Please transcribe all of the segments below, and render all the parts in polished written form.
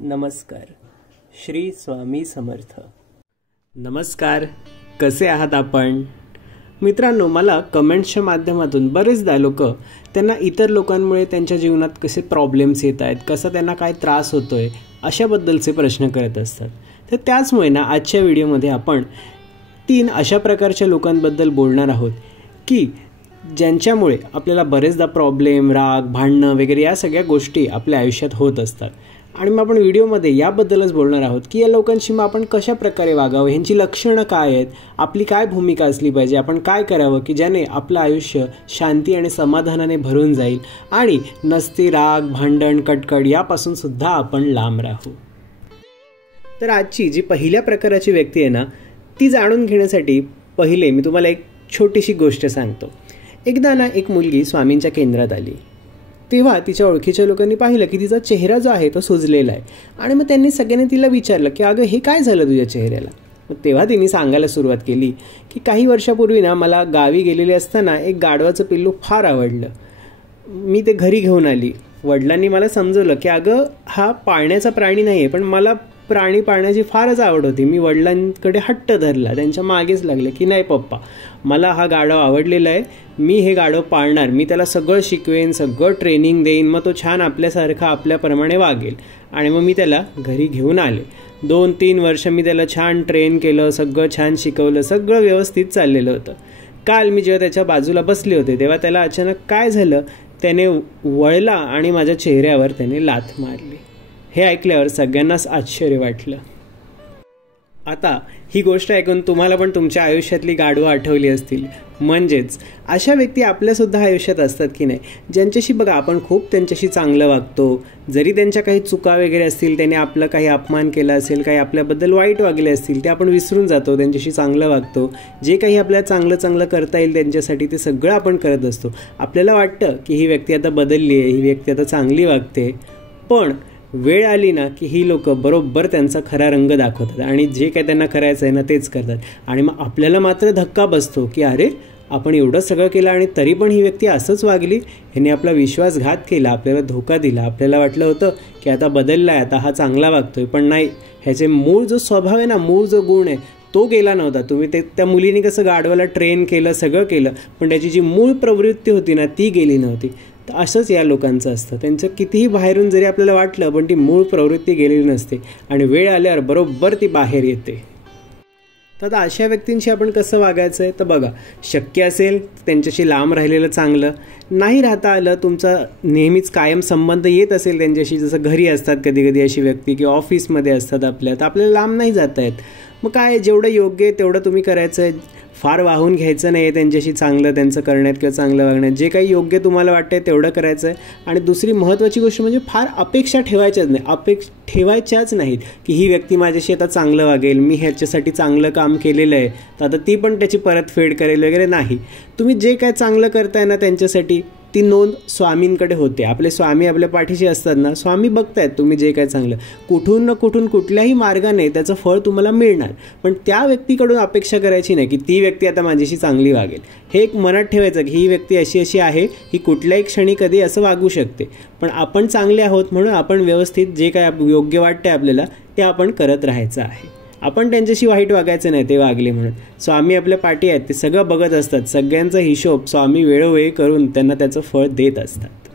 नमस्कार. श्री स्वामी समर्थ. नमस्कार. कसे आहात आपण मित्रांनो? मला कमेंट्सच्या माध्यमातून बरेचदा लोक त्यांना इतर लोकांमुळे त्यांच्या जीवनात कसे प्रॉब्लेम्स येत आहेत, कसा त्यांना काय त्रास होतोय, अशाबद्दलचे प्रश्न करत असतात. तर त्याचमुळे ना आजच्या व्हिडिओमध्ये आपण 3 अशा प्रकारच्या लोकांबद्दल बोलणार आहोत की ज्यांच्यामुळे आपल्याला बरेचदा प्रॉब्लेम, राग, भांडणं वगैरे या सगळ्या गोष्टी आपल्या आयुष्यात होत असतात. आणि मग आपण व्हिडिओमध्ये याबद्दलच बोलणार आहोत की या लोकांशी मग आपण कशा प्रकारे वागावं, ह्यांची लक्षणं काय आहेत, आपली काय भूमिका असली पाहिजे, आपण काय करावं की ज्याने आपलं आयुष्य शांती आणि समाधानाने भरून जाईल आणि नसती राग, भांडण, कटकट यापासून सुद्धा आपण लांब राहू. तर आजची जी पहिल्या प्रकाराची व्यक्ती आहे ना, ती जाणून घेण्यासाठी पहिले मी तुम्हाला एक छोटीशी गोष्ट सांगतो. एकदा ना एक मुलगी स्वामींच्या केंद्रात आली. तेव्हा तिच्या ओळखीच्या लोकांनी पाहिलं की तिचा चेहरा जो आहे तो सुजलेला आहे. आणि मग त्यांनी सगळ्यांनी तिला विचारलं की अगं हे काय झालं तुझ्या चेहऱ्याला. मग तेव्हा तिने सांगायला सुरुवात केली की काही वर्षापूर्वी ना मला गावी गेलेले असताना एक गाढवाचं पिल्लू फार आवडलं. मी ते घरी घेऊन आली. वडिलांनी मला समजवलं की अगं हा पाळण्याचा प्राणी नाही आहे, पण मला प्राणी पाळण्याची फारच आवड होती. मी वडिलांकडे हट्ट धरला, त्यांच्या मागेच लागले की नाही पप्पा, मला हा गाढव आवडलेला आहे, मी हे गाढव पाळणार, मी त्याला सगळं शिकवेन, सगळं ट्रेनिंग देईन, मग तो छान आपल्यासारखा आपल्याप्रमाणे वागेल. आणि मग मी त्याला घरी घेऊन आले. 2-3 वर्ष मी त्याला छान ट्रेन केलं, सगळं छान शिकवलं, सगळं व्यवस्थित चाललेलं होतं. काल मी जेव्हा त्याच्या बाजूला बसले होते तेव्हा त्याला अचानक काय झालं, त्याने वळला आणि माझ्या चेहऱ्यावर त्याने लाथ मारली. हे ऐकल्यावर सगळ्यांनाच आश्चर्य वाटलं. आता ही गोष्ट ऐकून तुम्हाला पण तुमच्या आयुष्यातली गाढवं आठवली असतील. म्हणजेच अशा व्यक्ती आपल्यासुद्धा आयुष्यात असतात की नाही, ज्यांच्याशी बघा आपण खूप त्यांच्याशी चांगलं वागतो, जरी त्यांच्या काही चुका वगैरे असतील, त्याने आपलं काही अपमान केला असेल, काही आपल्याबद्दल वाईट वागले असतील, ते आपण विसरून जातो, त्यांच्याशी चांगलं वागतो. जे काही आपल्याला चांगलं करता येईल त्यांच्यासाठी ते सगळं आपण करत असतो. आपल्याला वाटतं की ही व्यक्ती आता बदलली आहे, ही व्यक्ती आता चांगली वागते. पण वेळ आली ना की ही लोक बरोबर त्यांचा खरा रंग दाखवतात आणि जे काय त्यांना करायचं आहे ना तेच करतात. आणि मग आपल्याला मात्र धक्का बसतो की अरे आपण एवढं सगळं केलं आणि तरी पण ही व्यक्ती असंच वागली, ह्याने आपला विश्वासघात केला, आपल्याला धोका दिला. आपल्याला वाटलं होतं की आता बदलला आहे, आता हा चांगला वागतोय, पण नाही, ह्याचे मूळ जो स्वभाव आहे ना, मूळ जो गुण आहे तो गेला नव्हता. तुम्ही त्या मुलीने कसं गाढवाला ट्रेन केलं, सगळं केलं, पण त्याची जी मूळ प्रवृत्ती होती ना ती गेली नव्हती. तर असंच या लोकांचं असतं. त्यांचं कितीही बाहेरून जरी आपल्याला वाटलं पण ती मूळ प्रवृत्ती गेलेली नसते आणि वेळ आल्यावर बरोबर ती बाहेर येते. तर अशा व्यक्तींशी आपण कसं वागायचं आहे तर बघा, शक्य असेल त्यांच्याशी लांब राहिलेलं चांगलं. नाही राहता आलं, तुमचा नेहमीच कायम संबंध येत असेल त्यांच्याशी, जसं घरी असतात कधी कधी अशी व्यक्ती किंवा ऑफिसमध्ये असतात आपल्या, तर आपल्याला लांब नाही जाता येत. मग काय, जेवढं योग्य आहे तेवढं तुम्ही करायचं आहे. फार वाहून घ्यायचं नाही आहे त्यांच्याशी चांगलं त्यांचं करण्यात किंवा चांगलं वागण्यात. जे काही योग्य तुम्हाला वाटतं आहे तेवढं करायचं आहे. आणि दुसरी महत्त्वाची गोष्ट म्हणजे फार अपेक्षा ठेवायच्याच नाहीत की ही व्यक्ती माझ्याशी आता चांगलं वागेल, मी ह्याच्यासाठी चांगलं काम केलेलं आहे तर आता ती पण त्याची परतफेड करेल वगैरे नाही. तुम्ही जे काय चांगलं करताय ना त्यांच्यासाठी ती नोंद स्वामींकडे होते. आपले स्वामी आपल्या पाठीशी असतात ना, स्वामी बघतायत तुम्ही जे काय चांगलं, कुठून ना कुठून कुठल्याही मार्गाने त्याचं फळ तुम्हाला मिळणार. पण त्या व्यक्तीकडून अपेक्षा करायची नाही की ती व्यक्ती आता माझ्याशी चांगली वागेल. हे एक मनात ठेवायचं की ही व्यक्ती अशी आहे, ही कुठल्याही क्षणी कधी असं वागू शकते. पण आपण चांगले आहोत म्हणून आपण व्यवस्थित जे काय योग्य वाटतंय आपल्याला ते आपण करत राहायचं आहे. आपण त्यांच्याशी वाईट वागायचं नाही ते वागले म्हणून. स्वामी आपल्या पाठी आहेत, ते सगळं बघत असतात. सगळ्यांचा हिशोब स्वामी वेळोवेळी करून त्यांना त्याचं फळ देत असतात.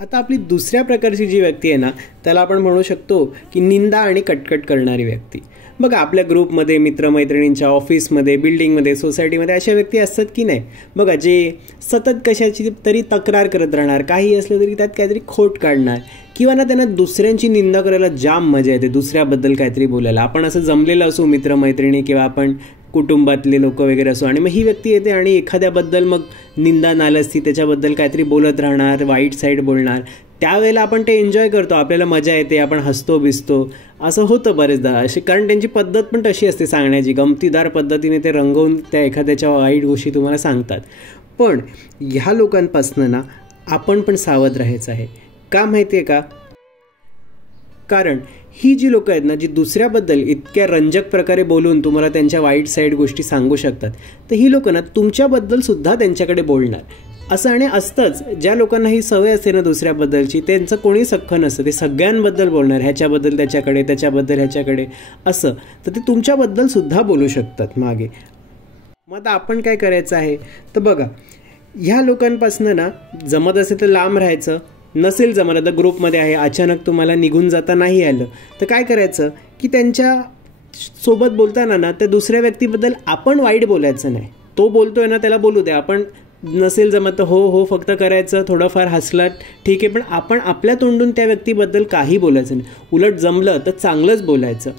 आता आपली दुसऱ्या प्रकारची जी व्यक्ती आहे ना, त्याला आपण म्हणू शकतो की निंदा आणि कटकट करणारी व्यक्ती. बघा, आपल्या ग्रुपमध्ये, मित्रमैत्रिणींच्या, ऑफिसमध्ये, बिल्डिंगमध्ये, सोसायटीमध्ये अशा व्यक्ती असतात की नाही. बघा, जे सतत कशाची तरी तक्रार करत राहणार, काही असलं तरी त्यात काहीतरी खोट काढणार, किंवा ना त्यांना दुसऱ्यांची निंदा करायला जाम मजा येते, दुसऱ्याबद्दल काहीतरी बोलायला. आपण असं जमलेलं असू मित्रमैत्रिणी किंवा आपण कुटुंबातले लोक वगैरे असो, आणि मग ही व्यक्ती येते आणि एखाद्याबद्दल मग निंदा नालस्ती त्याच्याबद्दल काहीतरी बोलत राहणार, वाईट साईड बोलणार. त्यावेळेला आपण ते एन्जॉय करतो, आपल्याला मजा येते, आपण हसतो बिसतो. असं होतं बरेचदा असे, कारण त्यांची पद्धत पण तशी असते सांगण्याची, गमतीदार पद्धतीने ते रंगवून त्या एखाद्याच्या वाईट गोष्टी तुम्हाला सांगतात. पण ह्या लोकांपासून ना आपण पण सावध राहायचं आहे. का माहिती आहे का? कारण ही जी लोकं आहेत ना, जी दुसऱ्याबद्दल इतक्या रंजक प्रकारे बोलून तुम्हाला त्यांच्या वाईट साईड गोष्टी सांगू शकतात, तर ही लोकं ना तुमच्याबद्दल सुद्धा त्यांच्याकडे बोलणार. असं आणि असतंच. ज्या लोकांना ही सवय असते ना दुसऱ्याबद्दलची, त्यांचं कोणी सख्खं नसतं, ते सगळ्यांबद्दल बोलणार, ह्याच्याबद्दल त्याच्याकडे, त्याच्याबद्दल ह्याच्याकडे असं. तर ते तुमच्याबद्दल सुद्धा बोलू शकतात मागे. मग आता आपण काय करायचं आहे तर बघा, ह्या लोकांपासून ना जमत असेल तर लांब राहायचं, नसेल जमत, आता ग्रुपमध्ये आहे, अचानक तुम्हाला निघून जाता नाही आलं तर काय करायचं की त्यांच्या सोबत बोलताना ना त्या दुसऱ्या व्यक्तीबद्दल आपण वाईट बोलायचं नाही. तो बोलतोय ना त्याला बोलू द्या, आपण नसेल जमत तर हो हो फक्त करायचं, थोडंफार हसलात ठीक आहे, पण आपण आपल्या तोंडून त्या व्यक्तीबद्दल काही बोलायचं नाही. उलट जमलं तर चांगलंच बोलायचं.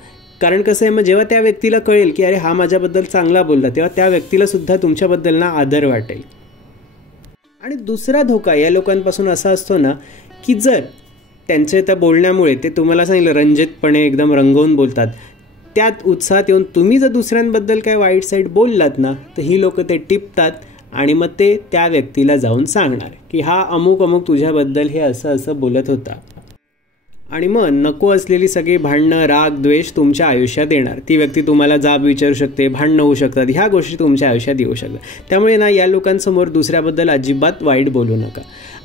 कारण कसं आहे, मग जेव्हा त्या व्यक्तीला कळेल की अरे हा माझ्याबद्दल चांगला बोलला, तेव्हा त्या व्यक्तीला सुद्धा तुमच्याबद्दल ना आदर वाटेल. आणि दुसरा धोका या लोकांपासून असा असतो ना की जर त्यांच्या त्या बोलण्यामुळे, ते तुम्हाला सांगितलं रंजितपणे एकदम रंगवून बोलतात, त्यात उत्साहात येऊन तुम्ही जर दुसऱ्यांबद्दल काय वाईट साईड बोललात ना तर ही लोकं ते टिपतात आणि मग ते त्या व्यक्तीला जाऊन सांगणार की हा अमुक अमुक तुझ्याबद्दल हे असं असं बोलत होता. आणि मग नको असलेली सगळी भांडणं, राग, द्वेष तुमच्या आयुष्यात येणार. ती व्यक्ती तुम्हाला जाब विचारू शकते, भांडणं होऊ शकतात, ह्या गोष्टी तुमच्या आयुष्यात येऊ शकतात. त्यामुळे ना या लोकांसमोर दुसऱ्याबद्दल अजिबात वाईट बोलू नका.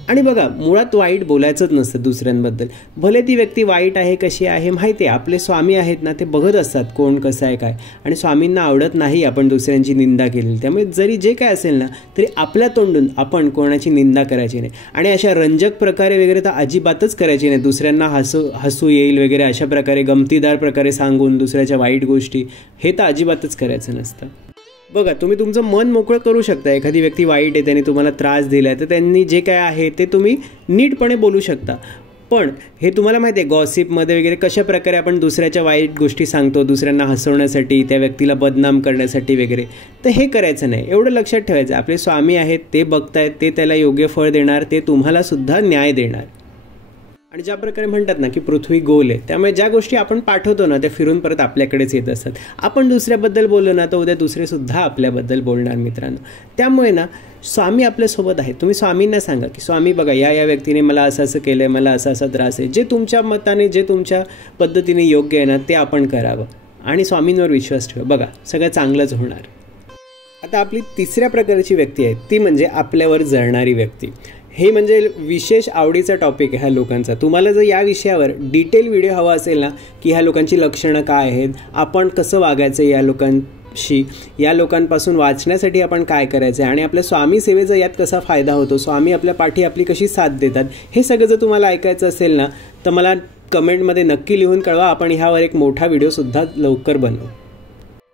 आणि बघा, मुळात वाईट बोलायचंच नसतं दुसऱ्यांबद्दल. भले ती व्यक्ती वाईट आहे, कशी आहे माहिती आहे, आपले स्वामी आहेत ना ते बघत असतात कोण कसं आहे काय, आणि स्वामींना आवडत नाही आपण दुसऱ्यांची निंदा केलेली. त्यामुळे जरी जे काय असेल ना तरी आपल्या तोंडून आपण कोणाची निंदा करायची नाही. आणि अशा रंजक प्रकारे वगैरे तर अजिबातच करायची नाही. दुसऱ्यांना हसू येईल वगैरे अशा प्रकारे गमतीदार प्रकारे सांगून दुसऱ्याच्या वाईट गोष्टी, हे तर अजिबातच करायचं नसतं. बघा, तुम्ही तुमचं मन मोकळं करू शकता. एखादी व्यक्ती वाईट आहे, त्याने तुम्हाला त्रास दिला आहे, तर त्यांनी जे काय आहे ते तुम्ही नीटपणे बोलू शकता. पण हे तुम्हाला माहिती आहे गॉसिपमध्ये वगैरे कशा प्रकारे आपण दुसऱ्याच्या वाईट गोष्टी सांगतो, दुसऱ्यांना हसवण्यासाठी, त्या व्यक्तीला बदनाम करण्यासाठी वगैरे, तर हे करायचं नाही. एवढं लक्षात ठेवायचं, आपले स्वामी आहेत, ते बघतायत, ते त्याला योग्य फळ देणार, ते तुम्हाला सुद्धा न्याय देणार. आणि ज्या प्रकारे म्हणतात ना की पृथ्वी गोल आहे, त्यामुळे ज्या गोष्टी आपण पाठवतो ना त्या फिरून परत आपल्याकडेच येत असतात. आपण दुसऱ्याबद्दल बोललो ना तर उद्या दुसरे सुद्धा आपल्याबद्दल बोलणार मित्रांनो. त्यामुळे ना स्वामी आपल्यासोबत आहेत. तुम्ही स्वामींना सांगा की स्वामी बघा, या व्यक्तीने मला असं असं केलं आहे, मला असा असा त्रास आहे, जे तुमच्या मताने, जे तुमच्या पद्धतीने योग्य आहे ना ते आपण करावं. आणि स्वामींवर विश्वास ठेवा, बघा सगळं चांगलंच होणार. आता आपली तिसऱ्या प्रकारची व्यक्ती आहे, ती म्हणजे आपल्यावर जळणारी व्यक्ती. हे म्हणजे विशेष आवडीचा टॉपिक आहे ह्या लोकांचा. तुम्हाला जर या विषयावर डिटेल व्हिडिओ हवा असेल ना की ह्या लोकांची लक्षणं काय आहेत, आपण कसं वागायचं या लोकांशी, या लोकांपासून वाचण्यासाठी आपण काय करायचं आहे, आणि आपल्या स्वामी सेवेचा यात कसा फायदा होतो, स्वामी आपल्या पाठी आपली कशी साथ देतात, हे सगळं जर तुम्हाला ऐकायचं असेल ना तर मला कमेंटमध्ये नक्की लिहून कळवा. आपण ह्यावर एक मोठा व्हिडिओसुद्धा लवकर बनवू.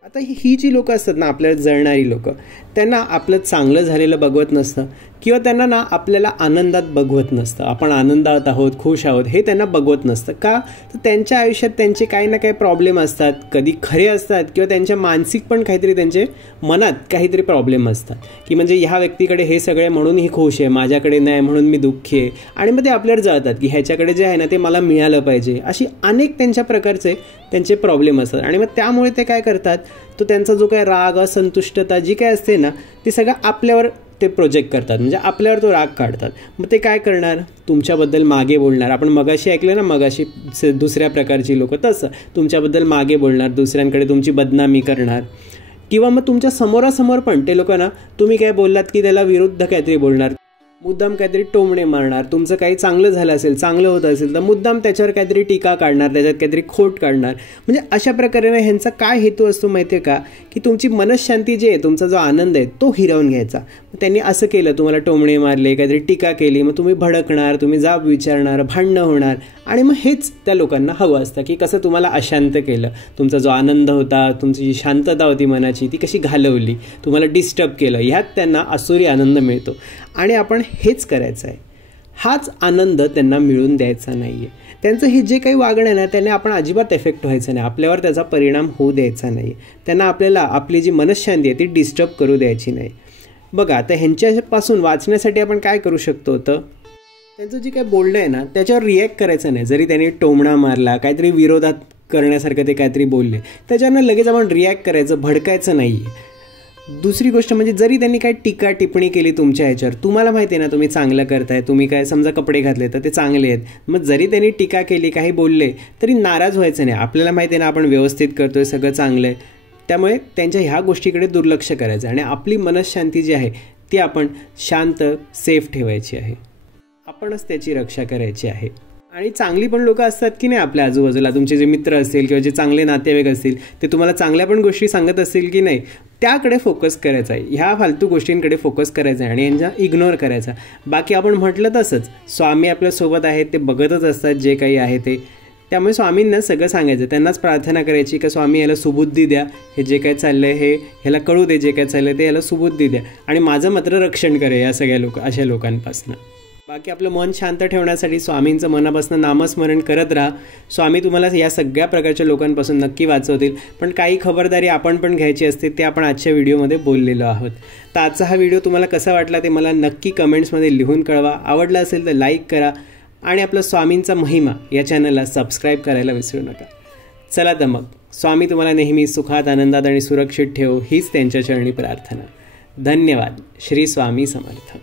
आता ही जी लोकं असतात ना आपल्याला जळणारी लोकं, त्यांना आपलं चांगलं झालेलं बघवत नसतं किंवा त्यांना ना आपल्याला आनंदात बघवत नसतं. आपण आनंदात आहोत, खुश आहोत हे त्यांना बघवत नसतं. का तर त्यांच्या आयुष्यात त्यांचे काही ना काही प्रॉब्लेम असतात, कधी खरे असतात किंवा त्यांच्या मानसिक पण काहीतरी, त्यांचे मनात काहीतरी प्रॉब्लेम असतात की म्हणजे ह्या व्यक्तीकडे हे सगळे म्हणून ही खुश आहे, माझ्याकडे नाही म्हणून मी दुःखी आहे. आणि मग ते आपल्यावर जळतात की ह्याच्याकडे जे आहे ना ते मला मिळालं पाहिजे. अशी अनेक त्यांच्या प्रकारचे त्यांचे प्रॉब्लेम असतात. आणि मग त्यामुळे ते काय करतात, तो त्यांचा जो काय राग, असंतुष्टता जी काय असते ना ते सगळं आपल्यावर ते प्रोजेक्ट करतात, म्हणजे आपल्यावर तो राग काढतात. मग ते काय करणार, तुमच्याबद्दल मागे बोलणार. आपण मगाशी ऐकलं ना, मगाशी दुसऱ्या प्रकारची लोकं, तसं तुमच्याबद्दल मागे बोलणार, दुसऱ्यांकडे तुमची बदनामी करणार. किंवा मग तुमच्या समोरासमोर पण ते लोक ना तुम्ही काय बोललात की त्याला विरुद्ध काहीतरी बोलणार, मुद्दाम काहीतरी टोमणे मारणार. तुमचं काही चांगलं झालं असेल, चांगलं होत असेल तर मुद्दाम त्याच्यावर काहीतरी टीका काढणार, त्याच्यात काहीतरी खोट काढणार. म्हणजे अशा प्रकारे ना ह्यांचा काय हेतू असतो माहिती आहे का, की तुमची मनःशांती जी आहे, तुमचा जो आनंद आहे तो हिरावून घ्यायचा. त्यांनी असं केलं, तुम्हाला टोमणे मारले, काहीतरी टीका केली, मग तुम्ही भडकणार, तुम्ही जाब विचारणार, भांडणं होणार. आणि मग हेच त्या लोकांना हवं असतं की कसं तुम्हाला अशांत केलं, तुमचा जो आनंद होता, तुमची जी शांतता होती मनाची ती कशी घालवली, तुम्हाला डिस्टर्ब केलं. ह्यात त्यांना आसुरी आनंद मिळतो. आणि आपण हेच करायचं आहे, हाच आनंद त्यांना मिळून द्यायचा नाही आहे. त्यांचं हे जे काही वागणं आहे ना त्याने आपण अजिबात एफेक्ट व्हायचं नाही, आपल्यावर त्याचा परिणाम होऊ द्यायचा नाही. त्यांना आपल्याला आपली जी मनःशांती आहे ती डिस्टर्ब करू द्यायची नाही. बघा, आता ह्यांच्यापासून वाचण्यासाठी आपण काय करू शकतो, तर त्यांचं जे काही बोलणं आहे ना त्याच्यावर रिॲक्ट करायचं नाही. जरी त्यांनी टोमणा मारला, काहीतरी विरोधात करण्यासारखं ते काहीतरी बोलले, त्याच्यावरनं लगेच आपण रिॲक्ट करायचं, भडकायचं नाही. दुसरी गोष्ट म्हणजे जरी त्यांनी काय टीका टिप्पणी केली तुमच्या ह्याच्यावर, तुम्हाला माहिती आहे ना तुम्ही चांगलं करताय, तुम्ही काय समजा कपडे घातले तर ते चांगले आहेत, मग जरी त्यांनी टीका केली काही बोलले तरी नाराज व्हायचं नाही. आपल्याला माहिती आहे ना आपण व्यवस्थित करतोय, सगळं चांगलं आहे. त्यामुळे त्यांच्या ह्या गोष्टीकडे दुर्लक्ष करायचं आणि आपली मनःशांती जी आहे ती आपण शांत सेफ ठेवायची आहे. आपणच त्याची रक्षा करायची आहे. आणि चांगली पण लोकं असतात की नाही आपल्या आजूबाजूला, तुमचे जे मित्र असतील किंवा जे चांगले नातेवाईक असतील ते तुम्हाला चांगल्या पण गोष्टी सांगत असतील की नाही, त्याकडे फोकस करायचा आहे. ह्या फालतू गोष्टींकडे फोकस करायचा आहे आणि यांचा इग्नोर करायचा. बाकी आपण म्हटलं तसंच स्वामी आपल्यासोबत आहेत, ते बघतच असतात जे काही आहे ते. त्यामुळे स्वामींना सगळं सांगायचं, त्यांनाच प्रार्थना करायची की स्वामी याला सुबुद्धी द्या, हे जे काय चाललं आहे ह्याला कळू दे, जे काय चाललं आहे ते ह्याला सुबुद्धी द्या आणि माझं मात्र रक्षण करे या सगळ्या अशा लोकांपासून. बाकी आपलं मन शांत ठेवण्यासाठी स्वामींचं मनापासून नामस्मरण करत राहा. स्वामी तुम्हाला या सगळ्या प्रकारच्या लोकांपासून नक्की वाचवतील. पण काही खबरदारी आपण पण घ्यायची असते, ते आपण आजच्या व्हिडिओमध्ये बोललेलो आहोत. तर आजचा हा व्हिडिओ तुम्हाला कसा वाटला ते मला नक्की कमेंट्समध्ये लिहून कळवा. आवडला असेल तर लाईक करा आणि आपलं स्वामींचा महिमा या चॅनलला सबस्क्राईब करायला विसरू नका. चला तर मग, स्वामी तुम्हाला नेहमी सुखात, आनंदात आणि सुरक्षित ठेवो हीच त्यांच्या चरणी प्रार्थना. धन्यवाद. श्री स्वामी समर्थ.